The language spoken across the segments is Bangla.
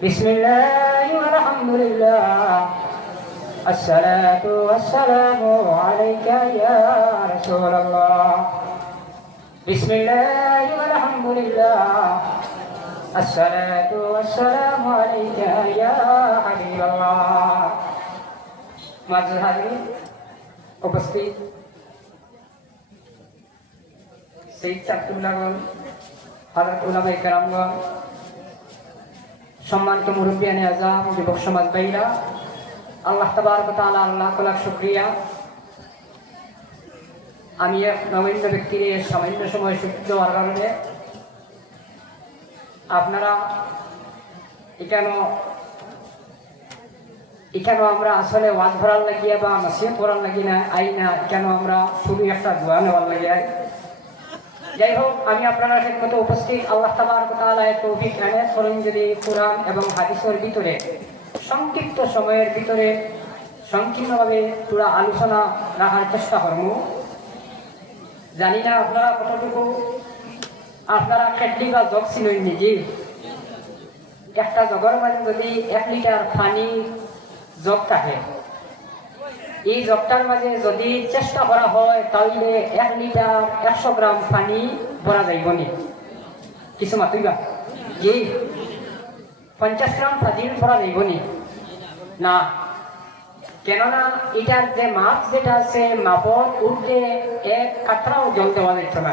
بسم الله والحمد لله الصلاة والسلام عليك يا رسول الله بسم الله والحمد لله الصلاة والسلام عليك يا حبيب الله معزز حاضرین উপস্থিত সৈয়দ ছাত্রগণ হযরত উলামায়ে কেরামগণ সম্মানিত মুরব্বিয়ানে আযম যুবক সমাজ ভাইরা আল্লাহ তাবারক ওয়া তাআলা আল্লাহ লাখ শুকরিয়া আমি এক নবীন ব্যক্তির সামান্য সময় সুযোগ দেওয়ার কারণে আপনারা এখানে আমরা আসলে ওয়াজ ভরার লাগিয়া বা নসিহত করার লাগি না আই না কেন আমরা শুধু একটা দোয়া নেওয়ার লাগিয়া যাই হোক আমি আপনারা খেদমতে উপস্থিত আল্লাহ তাবারক ওয়া তাআলা তৌফিক এনায়েত করেন যদি কোরআন এবং হাদিসের ভিতরে সংক্ষিপ্ত সময়ের ভিতরে সংকীর্ণভাবে পুরো আলোচনা রাখার চেষ্টা করব। জানি না আপনারা কতটুকু আপনারা কেটলি বা জগ ছিলেন নিজে একটা জগের মাঝে যদি 1 লিটার পানি জগ থাকে এই জগটার মাঝে যদি চেষ্টা করা হয় তাহলে 1 লিটার 100 গ্রাম পানি ভরা যাইব নি কিছু মাতুইবা যে 50 গ্রাম পানি ভরা যাইব নি না কেননা এটার যে মাপ যেটা আছে মাপর উঠতে 1 কাতরাও জল দেওয়া যাইত না।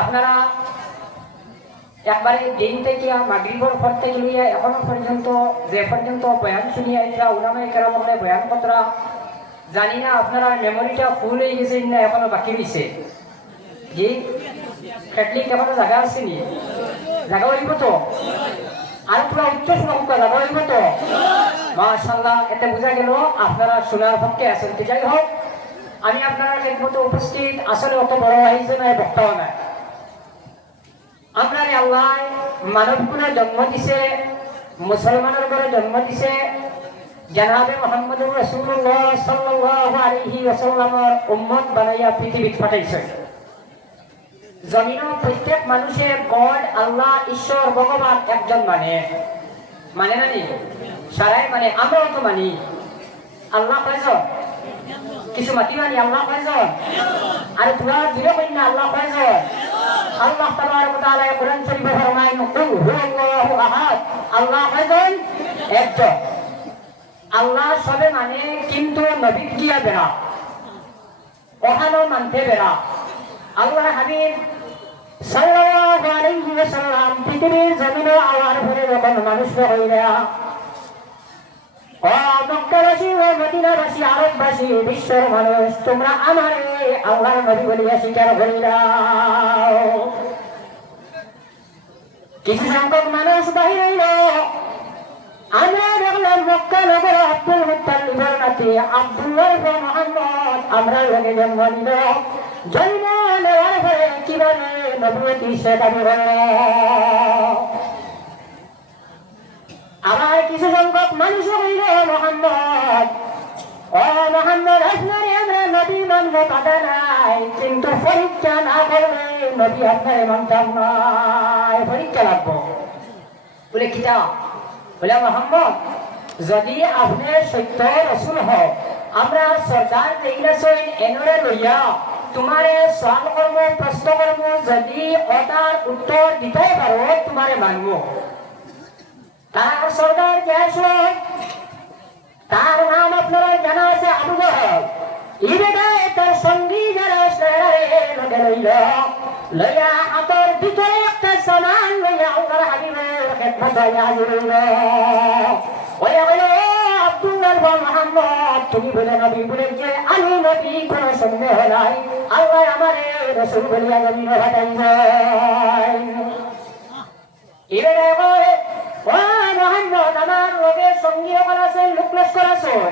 আপনারা একবারে দিন থেকে মাগরিবের পর থেকে নিয়ে এখনো পর্যন্ত যে পর্যন্ত বয়ান শুনিয়ে আইরা উলামায়ে কেরামরা বয়ান করা জানি না আপনারা মেমোরিটা ফুল হয়ে গেছে না এখনো বাকি রয়েছে যে ক্যাটলিক এখনো জায়গা আছে নি জায়গা হইব তো আর পুরো উচ্চ সংখ্যা জায়গা হইব তো মাশাআল্লাহ এতে বোঝা গেল আপনারা শোনার পক্ষে আছেন। যাই হোক আমি আপনারা একমত উপস্থিত আসলে অত বড় আয়োজন নয় বক্তাও নয় আপনার আল্লাহ মানব গুণে জন্ম দিছে মুসলমানের ঘরে জন্ম দিছে জনাবে মুহাম্মদুর রাসূলুল্লাহ সাল্লাল্লাহু আলাইহি ওয়াসাল্লামের উম্মত বানাইয়া পৃথিবীতে পাঠাইছে। জমিনের প্রত্যেক মানুষের গড আল্লাহ ঈশ্বর ভগবান একজন মানে না নি সারাই মানে আমরাও তো মানি আল্লাহ কয়জন কিছু মাতি মানি আল্লাহ কয়জন আর পুরা জুড়ে কই না আল্লাহ কয়জন আল্লাহ তাবারক ওয়া তাআলা কোরআন শরীফে ফরমায় কুল হুয়াল্লাহু আহাদ আল্লাহ কয়জন একজন আল্লাহ সবে মানে কিন্তু নবী কিয়া বেরা ওখানে মানতে বেরা আল্লাহ হাবিব সাল্লাল্লাহু আলাইহি ওয়াসাল্লাম পৃথিবীর জমিনে আওয়ার পরে যখন মানুষ হইলা ও মক্কাবাসী ও মদিনাবাসী আরববাসী বিশ্বের মানুষ তোমরা আমারে আল্লাহর নবী বলিয়া স্বীকার করিলাও। কিছু সংখ্যক মানুষ বাহির হইল আমরা দেখলাম মক্কা নগর আব্দুল মুত্তালিবের নাতি আব্দুল্লাহ ইবনে মুহাম্মদ আমরা লগে জন্ম নিল জন্ম নেওয়ার পরে কিভাবে নবুয়তি সে দাবি করল। আবার কিছু সংখ্যক মানুষ হইল মোহাম্মদ আপনারে আমরা নবী মানব বাধা নাই কিন্তু পরীক্ষা না করলে নবী আপনারে মানতাম নাই পরীক্ষা লাগবো বলে কিতা বলে মোহাম্মদ যদি আপনি সত্য রসুল হও আমরা সরকার যেগুলা সইন এনরে লইয়া তোমারে সওয়াল করব প্রশ্ন করব যদি ওটার উত্তর দিতে পারো তোমারে মানব। তার সরদার কে তার নাম আপনারা জানা আছে আবু জাহেল ইবেদে তার সঙ্গী যারা লগে রইল লইয়া হাতের ভিতরে একটা সামান লইয়া আল্লাহর হাবিবের খেদমতে হাজির হইল। ওয়া বলে আব্দুল্লাহ ইবনে মুহাম্মদ তুমি বলে নবী বলে যে আমি নবী কোন সন্দেহ নাই আল্লাহ আমারে রাসূল বলিয়া জমিনে পাঠাইছেন। এবারে ও মোহাম্মদ আমার রোগের সঙ্গী করাছেন লুকলাস করাছেন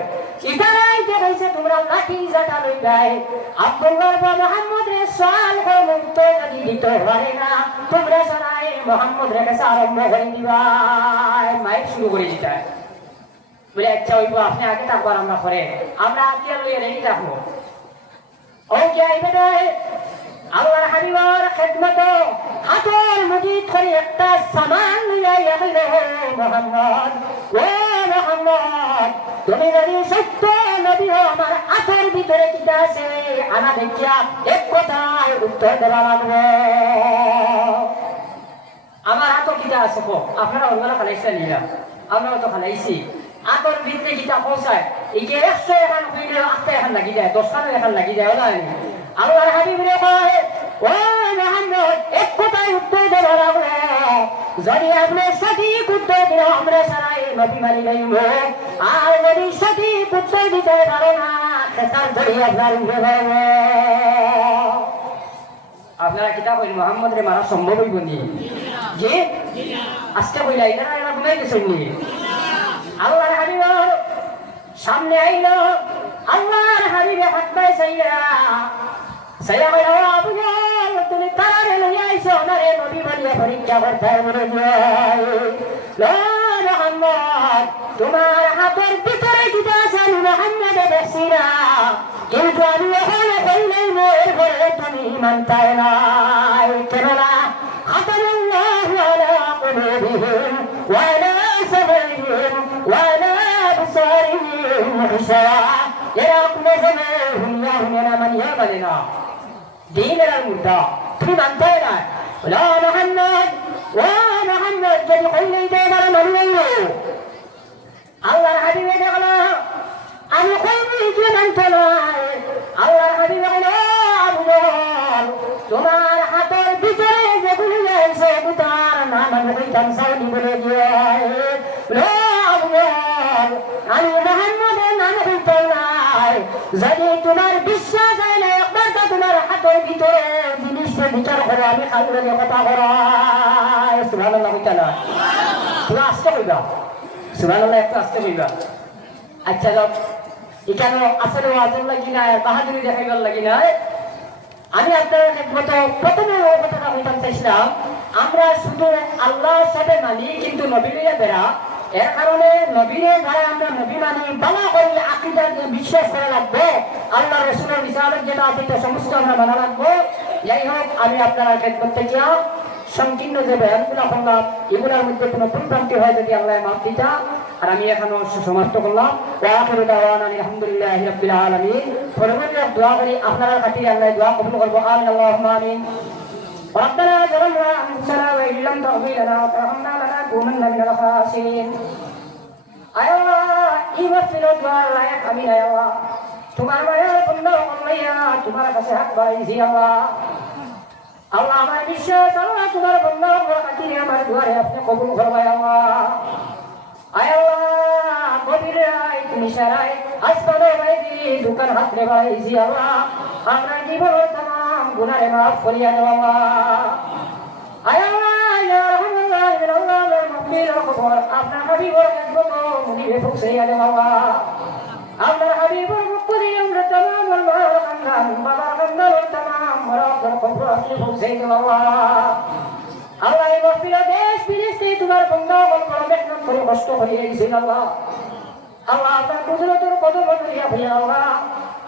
ইতারাই যে কইছে তোমরা লাঠি জাটা লই যায় আব্দুল্লাহ ইবনে মুহাম্মদ রে সওয়াল করে উত্তর যদি দিতে পারে না তোমরা সরাই মুহাম্মদ রে কাছে আরম্ভ করে দিবা মাইক শুরু করে দিতে বলে আচ্ছা হইব আপনি আগে তারপর আমরা করে আমরা আগে লইয়া রেডি থাকবো। ও কে আইবে আল্লাহর হাবিবের খেদমত হাতের মজিদ করে একটা সামান লইয়া আইলে মুহাম্মদ ও মুহাম্মদ তুমি যদি সত্য নবী হও আমার হাতের ভিতরে কি আছে আনা দেখিয়া এক কথায় উত্তর দেওয়া লাগবে আমার হাতও কিটা আছে কো আপনারা অন্যরা খালাইছেন নিলাম আমরাও তো খালাইছি হাতের ভিতরে কিটা পৌঁছায় একে 100 এখান হইলে 8 এখান লাগি যায় 10 খান এখান লাগি যায় না আল্লাহর হাবিব রে কয় ও মুহাম্মদ এক কথায় উত্তর দেওয়া লাগবে যদি আপনি সঠিক উত্তর দিও আমরা সারাই নবী মানি লইব আর যদি সঠিক উত্তর দিতে পারো না খেতার ধরে আপনার উঠে যাবে আপনারা কিতা কইল মুহাম্মদ রে মারা সম্ভব হইব নি জি আজকে কইলা এরা এরা ঘুমাই গেছেন নি আল্লাহর হাবিব সামনে আইলো আল্লাহর হাবিবে হাত পায় সাইয়া সাইয়া কইলো আবু জাল তুমি কারে লইয়া আইছো না রে নবী বলিয়া পরীক্ষা করতে মনে যায় লা মুহাম্মদ তোমার হাতের ভিতরে কিটা আছে মুহাম্মদে দেখছিনা কিন্তু আমি ওখানে কইলাই মোর ঘরে তুমি মানতে নাই কেননা খাতামুল্লাহু আলা কুলুবিহিম ওয়া আলা সামাইহিম ওয়া আলা আবসারিহিম হিসাবা এরা কোনো সময় হুনিয়া হুনিয়া না মানিয়া মানে না দিনের মুদ্রা তুমি মানতে নাই লা মুহাম্মদ ওয়া মুহাম্মদ যদি কইলাই দেবার মানিও আল্লাহর হাবিবে দেখলো আমি কইনি যে মানতে নাই আল্লাহর হাবিবে বলে আবু জাল তোমার হাতের ভিতরে যেগুলো আছে তার নাম আমি কইতাম সাইনি বলে দিয়ে আবু জাল আমি মুহাম্মদের নাম কইতাম নাই যদি তোমার বিশ্বাস হয় না একবার তো তোমার হাতের ভিতরে জিনিসটা বিচার করো আমি আল্লাহর কথা করাই সুবহানাল্লাহ কইতা না তুমি আস্তে কইবা সুবহানাল্লাহ একটু আস্তে কইবা আচ্ছা যাও এখানে আসলে ওয়াজের লাগি না বাহাদুরি দেখাইবার লাগি না আমি আপনার মতো প্রথমে ও কথাটা হইতাম চাইছিলাম আমরা শুধু আল্লাহর সাথে মানি কিন্তু নবীরে বেড়া এর কারণে নবীরে যারা আমরা নবী মানি ভালো করে আকীদা বিশ্বাস করা লাগবে আল্লাহ রাসূলের রিসালাত যেটা আছে তা সমস্ত আমরা মানা লাগবে যাই হোক আমি আপনারা খেদমত থেকে সংকীর্ণ যে বয়ানগুলো বললাম এগুলোর মধ্যে কোনো ভুলভ্রান্তি হয় যদি আল্লাহ মাফ দিতা আর আমি এখনো সমাপ্ত করলাম ওয়া আখিরু দাওয়ানা আলহামদুলিল্লাহি রাব্বিল আলামিন পরবর্তী দোয়া করি আপনারা খাতিরে আল্লাহ দোয়া কবুল করব আমিন আল্লাহুম্মা আমিন ربنا ظلمنا أنفسنا وإن لم تغفر لنا وترحمنا لنكونن من الخاسرين আয় আল্লাহ এই ওয়াসিলা দোয়া আল্লাহ আমিন আয় আল্লাহ তোমার মায়া বন্ধ করলাইয়া তোমার কাছে হাত বাড়াইছি আল্লাহ আল্লাহ আমার বিশ্বাস আল্লাহ তোমার বন্ধ করার খাতিরে আমার দোয়ারে আপনি কবুল করবেন আল্লাহ আয় আল্লাহ গভীরে আয় তুমি সারাই আসমানে বাইরে দোকান হাতে বাড়াইছি আল্লাহ আমরা জীবনের तमाम গুনাহে মাফ করিয়া দাও আল্লাহ আয় আল্লাহ ইয়া রাহমানুল্লাহ ইয়া আল্লাহ মাগফির খবর আপনার হাবিবের খেদমত মুনিবে পৌঁছাইয়া দাও আল্লাহ আপনার হাবিবের মুক্তি আমরা तमाम আল্লাহ খানদান বাবা খানদান तमाम মারাফের খবর আপনি পৌঁছাই দাও আল্লাহ আল্লাহ এই মাগফির দেশ বিদেশে তোমার বন্ধ বল মেহনত করে কষ্ট করিয়ে দিয়েছেন আল্লাহ আল্লাহ আপনার কুদরতের কদম করিয়া ভাইয়া আল্লাহ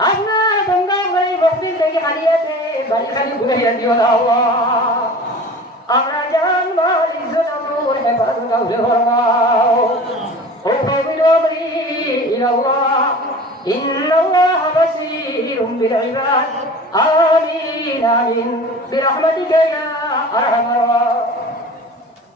আপনার বন্ধ করে মাগফির থেকে হারিয়েছে বাড়ি খালি ঘুরাইয়া দিও না আল্লাহ আমরা জান মাল ইজ্জত আমর হেফাজত করে ফরমাও ও কবির আমরি ইলাল্লাহ ইন্নাল্লাহা বাসীরুম বিল ইবাদ আমিন আমিন বিরহমাতিকা ইয়া আরহামার রাহিমিন